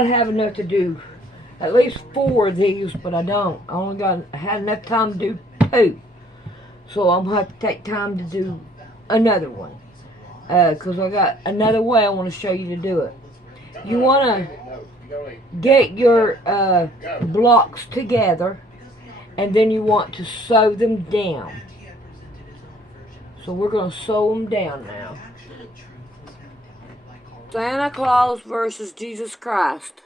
Have enough to do at least 4 of these, but I don't. I only had enough time to do 2, so I'm gonna have to take time to do another one because I got another way I want to show you to do it. You want to get your blocks together, and then you want to sew them down. So we're going to sew them down now. Santa Claus versus Jesus Christ.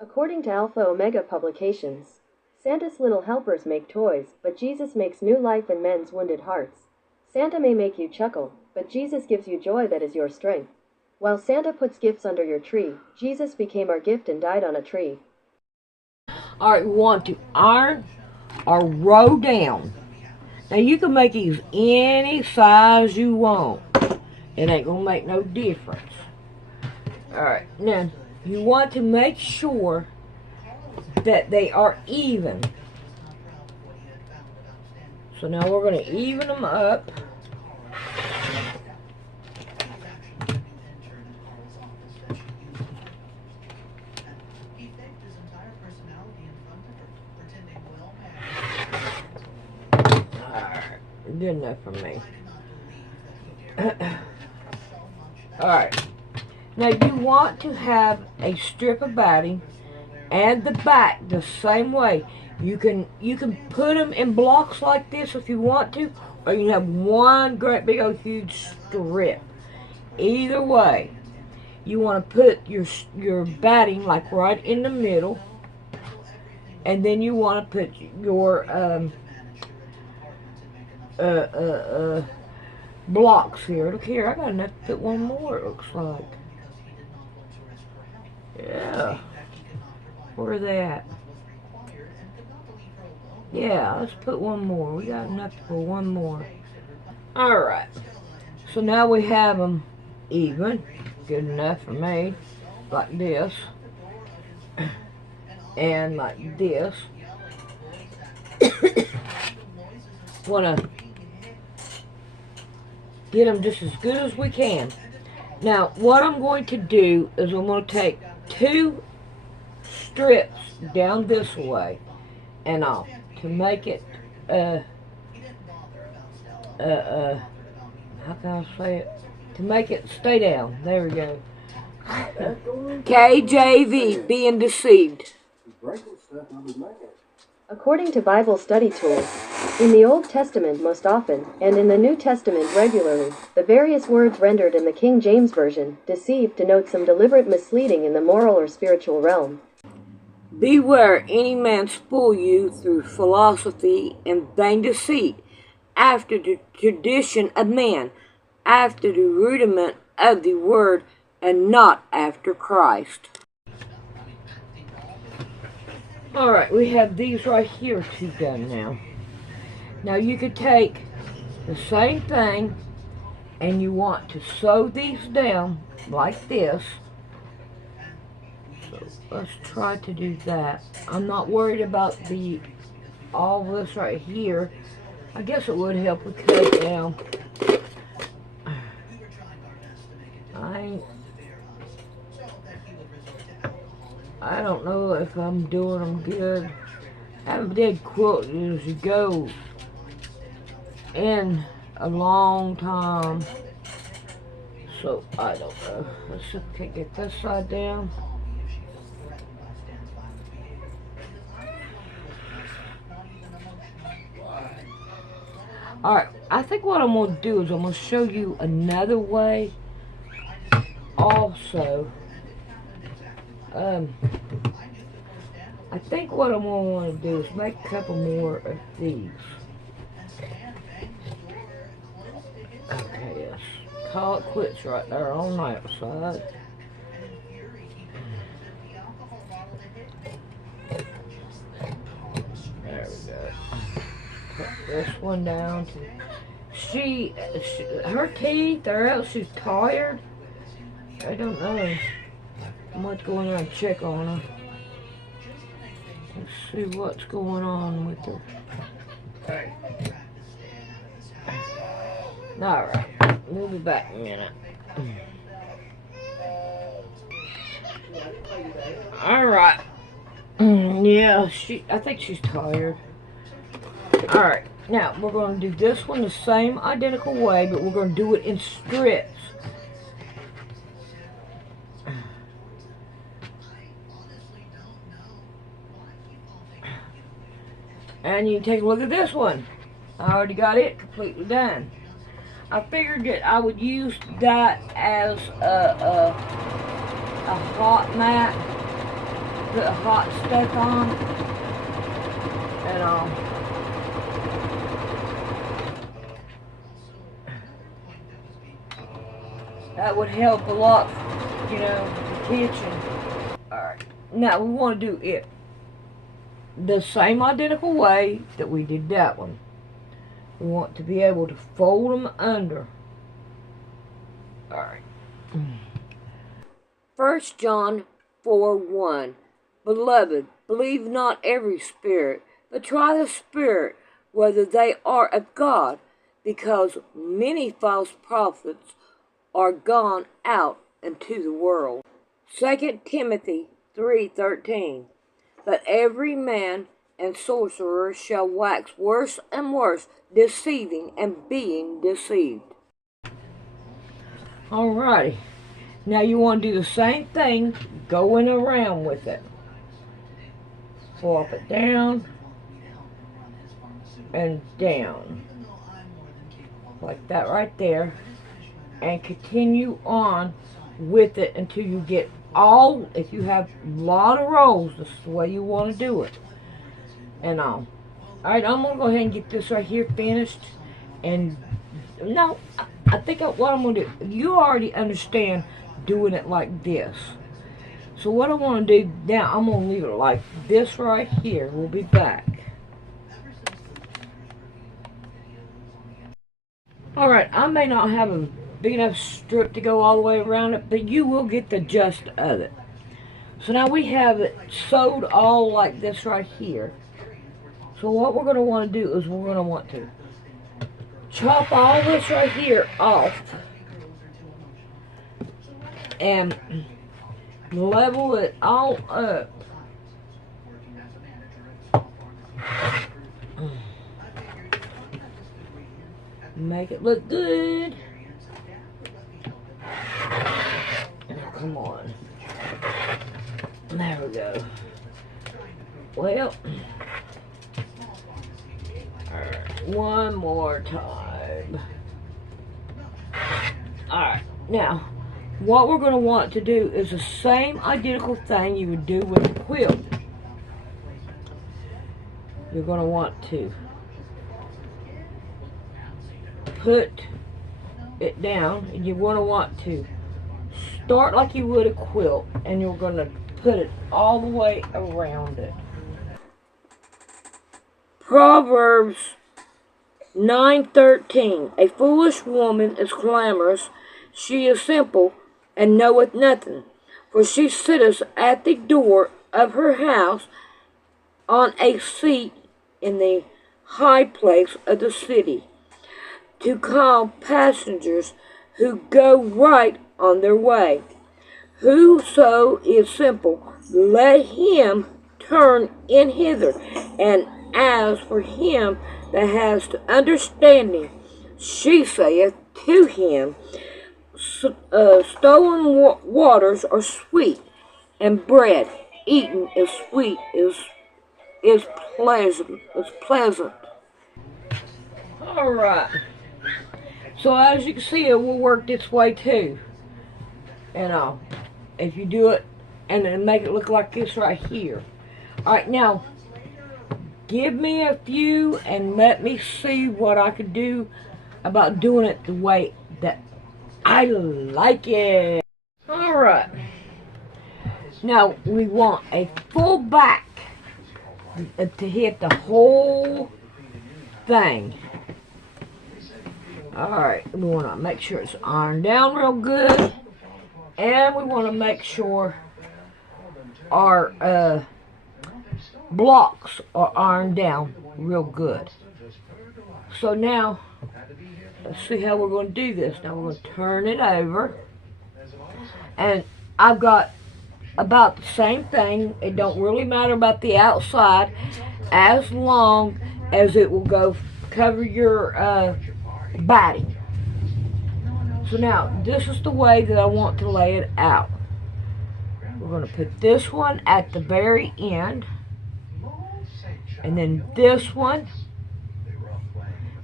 According to Alpha Omega Publications, Santa's little helpers make toys, but Jesus makes new life in men's wounded hearts. Santa may make you chuckle, but Jesus gives you joy that is your strength. While Santa puts gifts under your tree, Jesus became our gift and died on a tree. Alright, we want to iron or row down. Now you can make these any size you want. It ain't going to make no difference. Alright, now you want to make sure that they are even. So now we're going to even them up. Alright, good enough for me. Alright, now you want to have a strip of batting and the back the same way. You can put them in blocks like this if you want to, or you can have one great big old huge strip. Either way, you want to put your batting like right in the middle, and then you want to put your blocks here. Look here, I got enough to put one more, it looks like. Yeah. Where are they at? Yeah, let's put one more. We got enough for one more. Alright. So now we have them even. Good enough for me. Like this. And like this. Want to get them just as good as we can. Now, what I'm going to do is I'm going to take 2 strips down this way and off to make it, how can I say it? To make it stay down. There we go. KJV, being deceived. According to Bible study tools, in the Old Testament most often, and in the New Testament regularly, the various words rendered in the King James Version, deceived, denote some deliberate misleading in the moral or spiritual realm. Beware any man spoil you through philosophy and vain deceit, after the tradition of man, after the rudiment of the word, and not after Christ. Alright, we have these right here to done now. Now you could take the same thing and you want to sew these down like this. So let's try to do that. I'm not worried about all this right here. I guess it would help we cut it down. I don't know if I'm doing them good. I haven't did quilt years ago in a long time, so I don't know. Let's see if we can get this side down. Alright, I think what I'm going to do is I'm going to show you another way also. I think what I'm going to want to do is make a couple more of these. Okay, yes. Call it quits right there on that side. There we go. Put this one down. Her teeth, or else she's tired. I don't know. I might go in there and check on her. Let's see what's going on with her. Alright, we'll be back in a minute. Alright. Yeah, I think she's tired. Alright, now we're going to do this one the same identical way, but we're going to do it in strips. And you can take a look at this one. I already got it completely done. I figured that I would use that as a hot mat. Put hot stuff on. And that would help a lot, you know, the kitchen. Alright, now we want to do it the same identical way that we did that one. We want to be able to fold them under. Alright. 1 John 4:1. Beloved, believe not every spirit, but try the spirit whether they are of God, because many false prophets are gone out into the world. 2 Timothy 3:13. But every man and sorcerer shall wax worse and worse, deceiving and being deceived. Alrighty. Now you want to do the same thing, going around with it. Flop it down and down. Like that right there. And continue on with it until you get all, if you have a lot of rolls, this is the way you want to do it. And all. Alright, I'm going to go ahead and get this right here finished. And, no, I think what I'm going to do, you already understand doing it like this. So what I want to do now, I'm going to leave it like this right here. We'll be back. Alright, I may not have a big enough strip to go all the way around it, but you will get the gist of it. So now we have it sewed all like this right here. So what we're going to want to do is we're going to want to chop all this right here off and level it all up. Make it look good. Come on. There we go. Well, one more time. Alright, now, what we're going to want to do is the same identical thing you would do with a quilt. You're going to want to put it down, and you want to start like you would a quilt, and you're going to put it all the way around it. Proverbs 9:13. A foolish woman is clamorous, she is simple, and knoweth nothing. For she sitteth at the door of her house on a seat in the high place of the city, to call passengers who go right on their way. Whoso is simple, let him turn in hither. And as for him that has understanding, she saith to him, stolen waters are sweet, and bread eaten is sweet, is pleasant. Alright. So as you can see, it will work this way too. And if you do it and then make it look like this right here. Alright, now give me a few and let me see what I could do about doing it the way that I like it. Alright. Now we want a full back to hit the whole thing. Alright, we want to make sure it's ironed down real good. And we want to make sure our blocks are ironed down real good. So now, let's see how we're going to do this. Now we're going to turn it over. And I've got about the same thing. It don't really matter about the outside as long as it will go cover your batting. So now, this is the way that I want to lay it out. We're going to put this one at the very end. And then this one.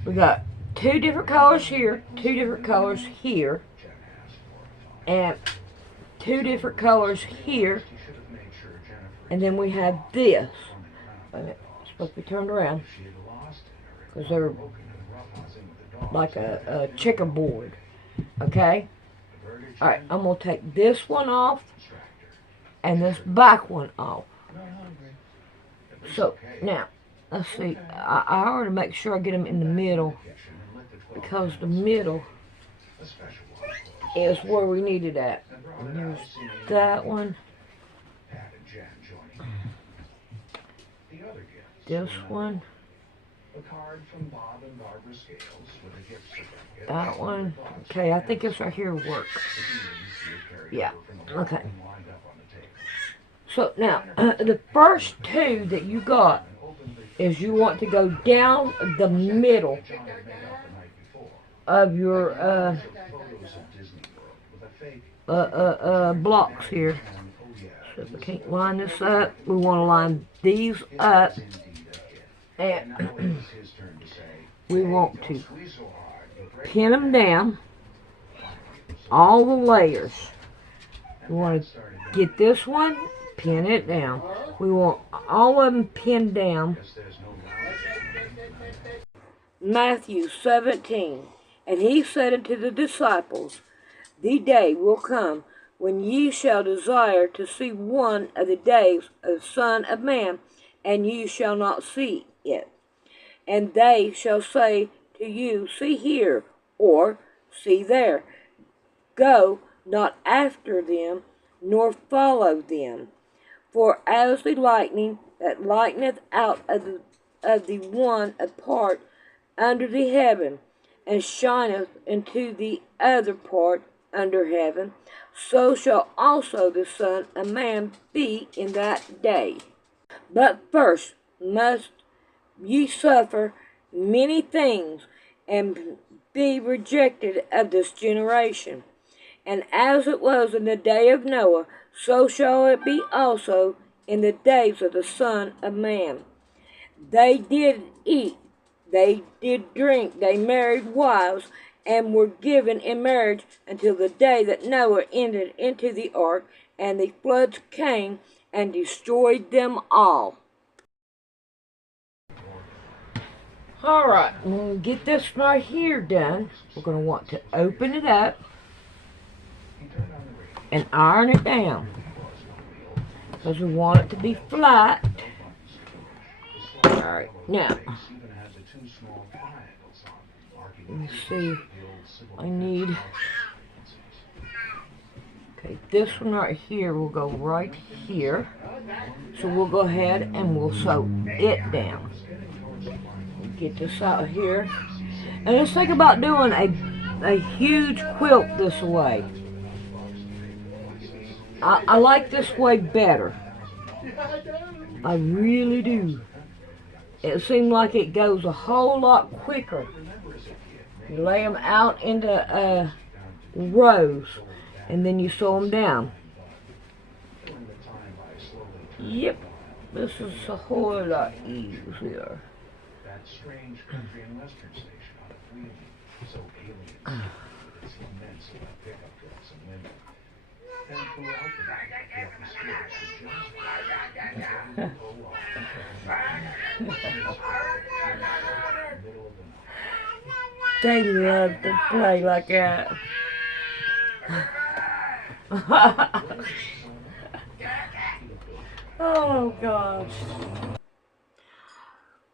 We got two different colors here, two different colors here, and two different colors here. And then we have this. It's supposed to be turned around because they're like a checkerboard. Okay? Alright, I'm going to take this one off and this back one off. So, now, let's see. I ought to make sure I get them in the middle because the middle is where we need it at. And there's that one. This one. That one. Okay, I think this right here will work. Yeah, okay. So now, the first two that you got is you want to go down the middle of your blocks here. So if we can't line this up, we want to line these up. And we want to pin them down, all the layers. We want to get this one, pin it down. We want all of them pinned down. Matthew 17. And he said unto the disciples, The day will come when ye shall desire to see one of the days of the Son of Man, and ye shall not see it. And they shall say to you, See here, or See there. Go not after them, nor follow them. For as the lightning that lighteneth out of the one apart under the heaven, and shineth into the other part under heaven, so shall also the Son of Man be in that day. But first must ye suffer many things, and be rejected of this generation. And as it was in the day of Noah, so shall it be also in the days of the Son of Man. They did eat, they did drink, they married wives, and were given in marriage until the day that Noah entered into the ark, and the floods came and destroyed them all. Alright, when we get this right here done, we're going to want to open it up and iron it down because we want it to be flat. Alright, now, let me see, I need, okay, this one right here will go right here, so we'll go ahead and we'll sew it down. Get this out here, and let's think about doing a huge quilt this way. I like this way better. I really do. It seems like it goes a whole lot quicker. You lay them out into rows, and then you sew them down. Yep, this is a whole lot easier. That strange country and western station on a 3D, so alien with its immense pickup trucks and women. And throughout the night, the atmosphere is just They love to play like that. Oh, gosh.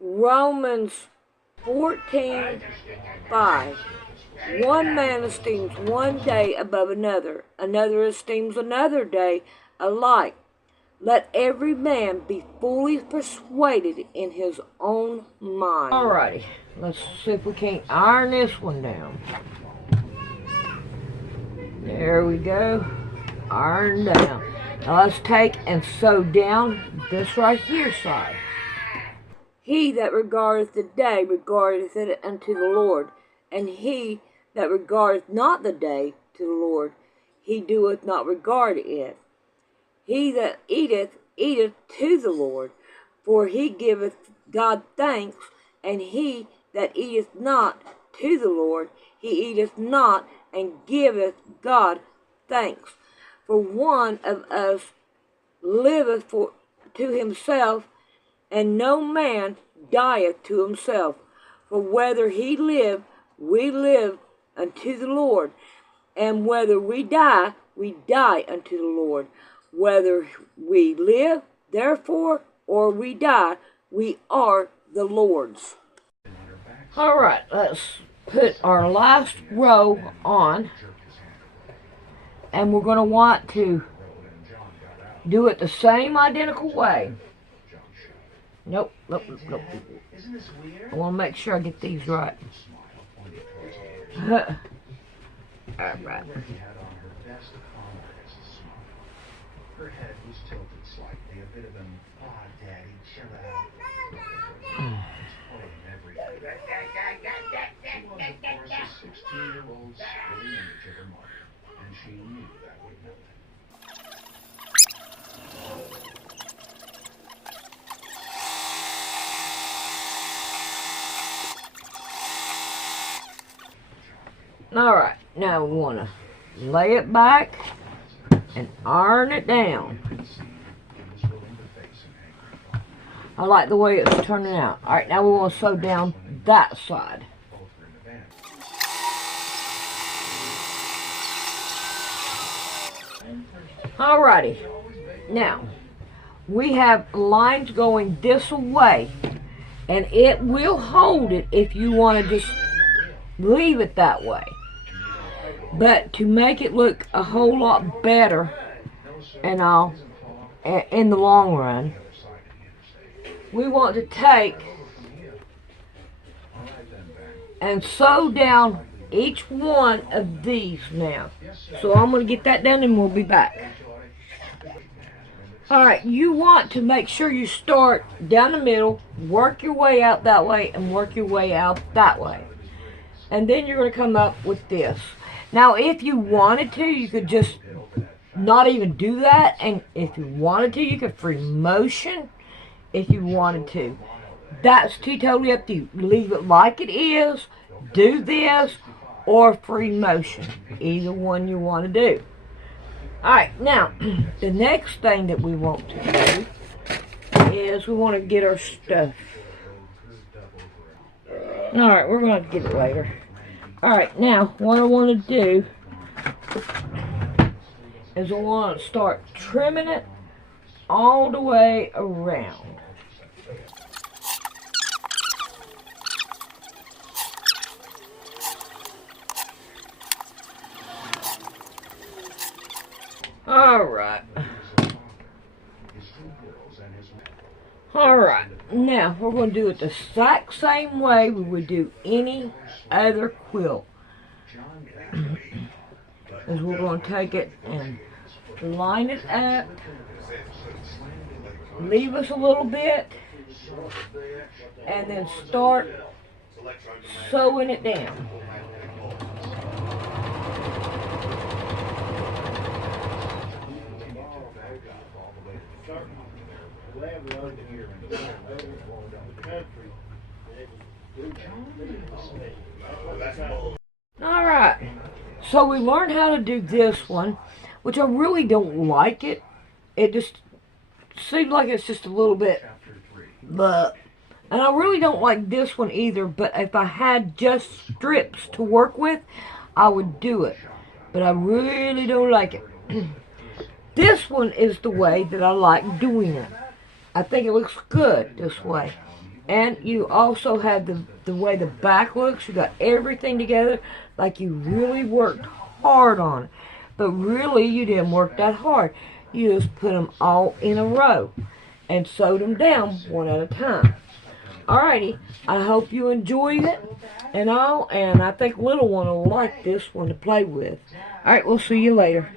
Romans 14:5. One man esteems one day above another. Another esteems another day alike. Let every man be fully persuaded in his own mind. Alrighty, let's see if we can't iron this one down. There we go. Iron down. Now let's take and sew down this right here side. He that regardeth the day regardeth it unto the Lord, and he that regardeth not the day to the Lord, he doeth not regard it. He that eateth, eateth to the Lord, for he giveth God thanks, and he that eateth not to the Lord, he eateth not, and giveth God thanks. For one of us liveth to himself, and no man dieth to himself. For whether he live, we live unto the Lord, and whether we die unto the Lord. Whether we live, therefore, or we die, we are the Lord's. Alright, let's put our last row on. And we're going to want to do it the same identical way. Nope. I want to make sure I get these right. Alright. Her head was tilted slightly, a bit of an daddy, chill out. Playing everything. She was, of course, a 16-year-old splitting image of her mother, and she knew that would melt him. Alright, now we want to lay it back and iron it down. I like the way it's turning out. Alright, now we want to sew down that side. Alrighty, now we have lines going this way, and it will hold it if you want to just leave it that way. But to make it look a whole lot better and all in the long run, we want to take and sew down each one of these now. So I'm going to get that done and we'll be back. Alright, you want to make sure you start down the middle, work your way out that way, and work your way out that way. And then you're going to come up with this. Now, if you wanted to, you could just not even do that. And if you wanted to, you could free motion if you wanted to. That's totally up to you. Leave it like it is, do this, or free motion. Either one you want to do. Alright, now, the next thing that we want to do is we want to get our stuff. Alright, we're going to get it later. Alright, now, what I want to do is I want to start trimming it all the way around. Alright. Alright, now we're going to do it the exact same way we would do any other quilt. Is we're going to take it and line it up, leave us a little bit, and then start sewing it down. Alright, so we learned how to do this one, which I really don't like it. It just seems like it's just a little bit, but, and I really don't like this one either, but if I had just strips to work with, I would do it. But I really don't like it. This one is the way that I like doing it. I think it looks good this way. And you also have the way the back looks. You got everything together like you really worked hard on it. But really, you didn't work that hard. You just put them all in a row and sewed them down one at a time. Alrighty, I hope you enjoyed it and all, and I think little one will like this one to play with. Alright, we'll see you later.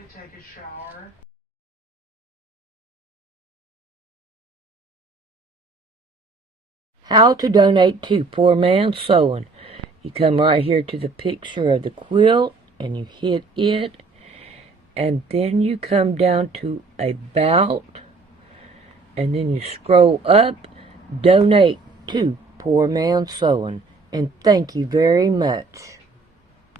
How to donate to Poor Man's Sewing. You come right here to the picture of the quilt and you hit it, and then you come down to About, and then you scroll up, Donate to Poor Man's Sewing, and thank you very much.